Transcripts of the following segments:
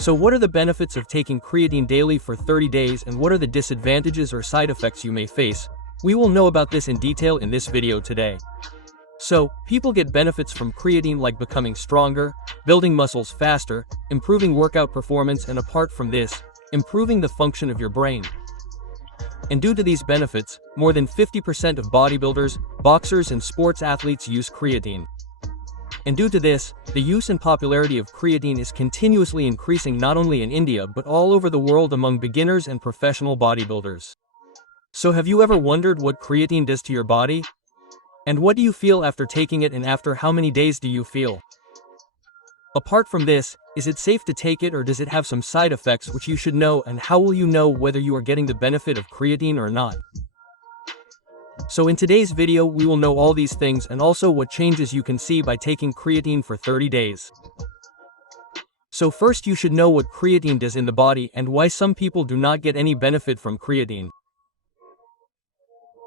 So what are the benefits of taking creatine daily for 30 days and what are the disadvantages or side effects you may face? We will know about this in detail in this video today. So, people get benefits from creatine like becoming stronger, building muscles faster, improving workout performance, and apart from this, improving the function of your brain. And due to these benefits, more than 50% of bodybuilders, boxers, and sports athletes use creatine. And due to this, the use and popularity of creatine is continuously increasing not only in India but all over the world among beginners and professional bodybuilders. So have you ever wondered what creatine does to your body? And what do you feel after taking it, and after how many days do you feel? Apart from this, is it safe to take it or does it have some side effects which you should know, and how will you know whether you are getting the benefit of creatine or not? So in today's video we will know all these things and also what changes you can see by taking creatine for 30 days. So first you should know what creatine does in the body and why some people do not get any benefit from creatine.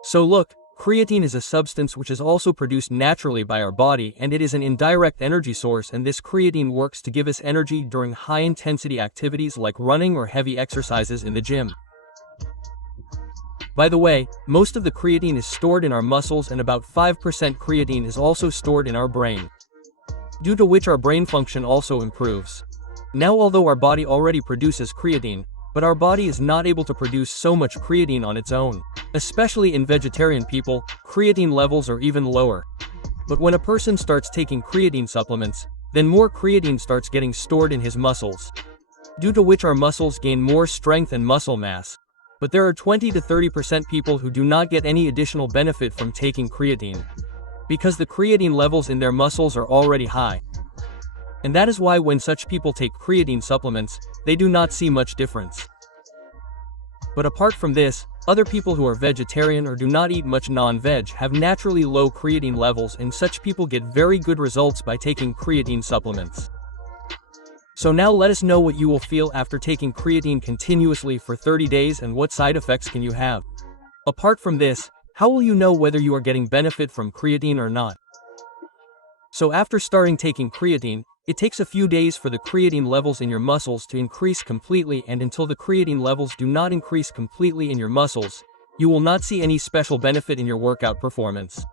So look, creatine is a substance which is also produced naturally by our body, and it is an indirect energy source, and this creatine works to give us energy during high-intensity activities like running or heavy exercises in the gym. By the way, most of the creatine is stored in our muscles and about 5% creatine is also stored in our brain, due to which our brain function also improves. Now, although our body already produces creatine, but our body is not able to produce so much creatine on its own. Especially in vegetarian people, creatine levels are even lower. But when a person starts taking creatine supplements, then more creatine starts getting stored in his muscles, due to which our muscles gain more strength and muscle mass. But there are 20 to 30% people who do not get any additional benefit from taking creatine, because the creatine levels in their muscles are already high. And that is why when such people take creatine supplements, they do not see much difference. But apart from this, other people who are vegetarian or do not eat much non-veg have naturally low creatine levels, and such people get very good results by taking creatine supplements. So now let us know what you will feel after taking creatine continuously for 30 days and what side effects can you have. Apart from this, how will you know whether you are getting benefit from creatine or not? So after starting taking creatine, it takes a few days for the creatine levels in your muscles to increase completely, and until the creatine levels do not increase completely in your muscles, you will not see any special benefit in your workout performance.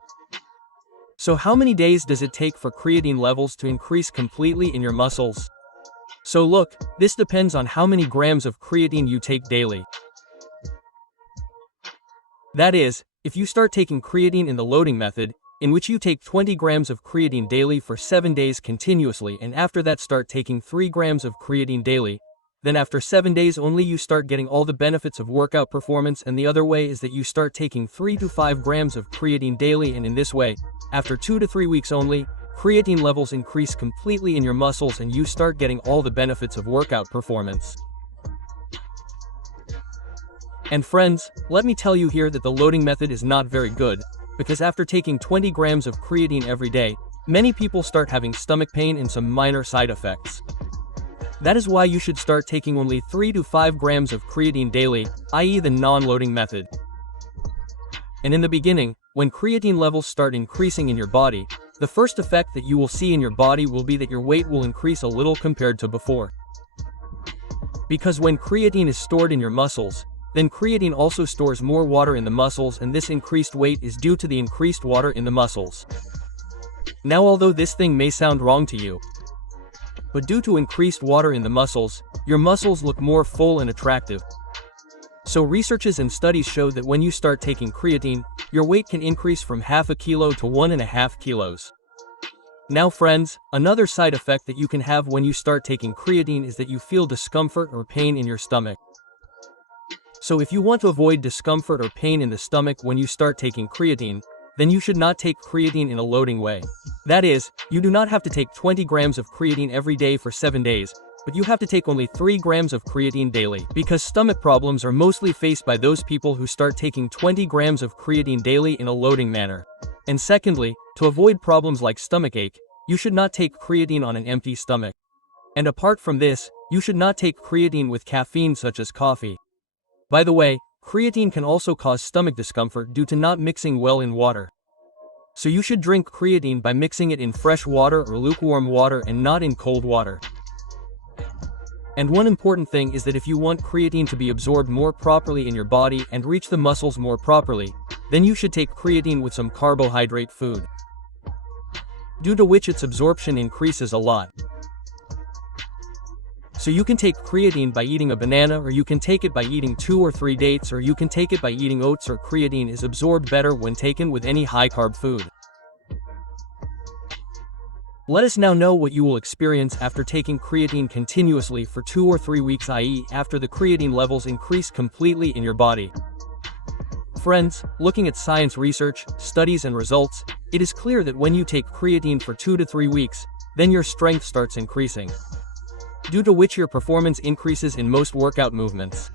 So how many days does it take for creatine levels to increase completely in your muscles? So look, this depends on how many grams of creatine you take daily. That is, if you start taking creatine in the loading method, in which you take 20 grams of creatine daily for 7 days continuously, and after that start taking 3 grams of creatine daily, then after 7 days only you start getting all the benefits of workout performance, and the other way is that you start taking 3 to 5 grams of creatine daily, and in this way, after 2 to 3 weeks only, creatine levels increase completely in your muscles and you start getting all the benefits of workout performance. And friends, let me tell you here that the loading method is not very good, because after taking 20 grams of creatine every day, many people start having stomach pain and some minor side effects. That is why you should start taking only 3 to 5 grams of creatine daily, i.e. the non-loading method. And in the beginning, when creatine levels start increasing in your body, the first effect that you will see in your body will be that your weight will increase a little compared to before. Because when creatine is stored in your muscles, then creatine also stores more water in the muscles, and this increased weight is due to the increased water in the muscles. Now, although this thing may sound wrong to you, but due to increased water in the muscles, your muscles look more full and attractive. So researches and studies show that when you start taking creatine, your weight can increase from half a kilo to 1.5 kilos. Now friends, another side effect that you can have when you start taking creatine is that you feel discomfort or pain in your stomach. So if you want to avoid discomfort or pain in the stomach when you start taking creatine, then you should not take creatine in a loading way. That is, you do not have to take 20 grams of creatine every day for 7 days, but you have to take only 3 grams of creatine daily, because stomach problems are mostly faced by those people who start taking 20 grams of creatine daily in a loading manner. And secondly, to avoid problems like stomachache, you should not take creatine on an empty stomach. And apart from this, you should not take creatine with caffeine such as coffee. By the way, creatine can also cause stomach discomfort due to not mixing well in water. So you should drink creatine by mixing it in fresh water or lukewarm water and not in cold water. And one important thing is that if you want creatine to be absorbed more properly in your body and reach the muscles more properly, then you should take creatine with some carbohydrate food, due to which its absorption increases a lot. So you can take creatine by eating a banana, or you can take it by eating 2 or 3 dates, or you can take it by eating oats, or creatine is absorbed better when taken with any high-carb food. Let us now know what you will experience after taking creatine continuously for 2 or 3 weeks, i.e. after the creatine levels increase completely in your body. Friends, looking at science research, studies and results, it is clear that when you take creatine for 2 to 3 weeks, then your strength starts increasing, due to which your performance increases in most workout movements.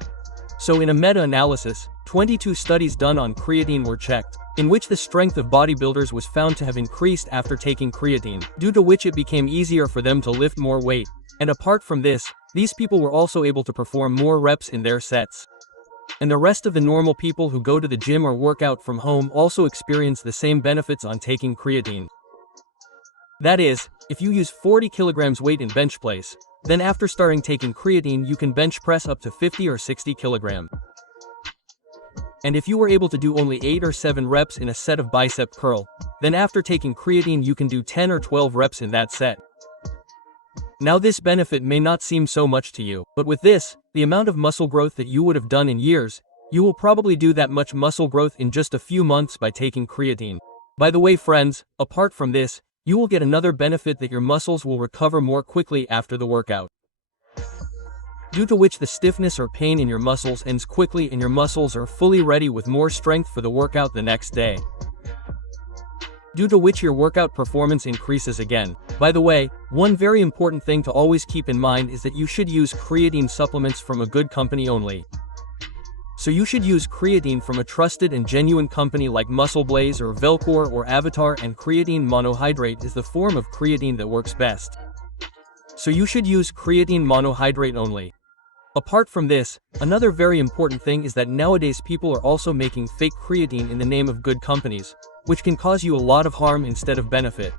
So in a meta-analysis, 22 studies done on creatine were checked, in which the strength of bodybuilders was found to have increased after taking creatine, due to which it became easier for them to lift more weight. And apart from this, these people were also able to perform more reps in their sets. And the rest of the normal people who go to the gym or work out from home also experience the same benefits on taking creatine. That is, if you use 40 kilograms weight in bench press, then after starting taking creatine you can bench press up to 50 or 60 kilograms. And if you were able to do only 8 or 7 reps in a set of bicep curl, then after taking creatine you can do 10 or 12 reps in that set. Now this benefit may not seem so much to you, but with this, the amount of muscle growth that you would have done in years, you will probably do that much muscle growth in just a few months by taking creatine. By the way friends, apart from this, you will get another benefit, that your muscles will recover more quickly after the workout, due to which the stiffness or pain in your muscles ends quickly and your muscles are fully ready with more strength for the workout the next day, due to which your workout performance increases again. By the way, one very important thing to always keep in mind is that you should use creatine supplements from a good company only. So you should use creatine from a trusted and genuine company like Muscle Blaze or Velcor or Avatar, and creatine monohydrate is the form of creatine that works best. So you should use creatine monohydrate only. Apart from this, another very important thing is that nowadays people are also making fake creatine in the name of good companies, which can cause you a lot of harm instead of benefit.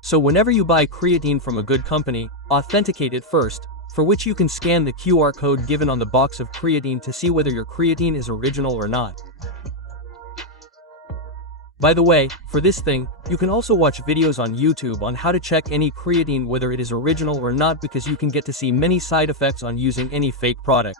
So whenever you buy creatine from a good company, authenticate it first, for which you can scan the QR code given on the box of creatine to see whether your creatine is original or not. By the way, for this thing, you can also watch videos on YouTube on how to check any creatine whether it is original or not, because you can get to see many side effects on using any fake product.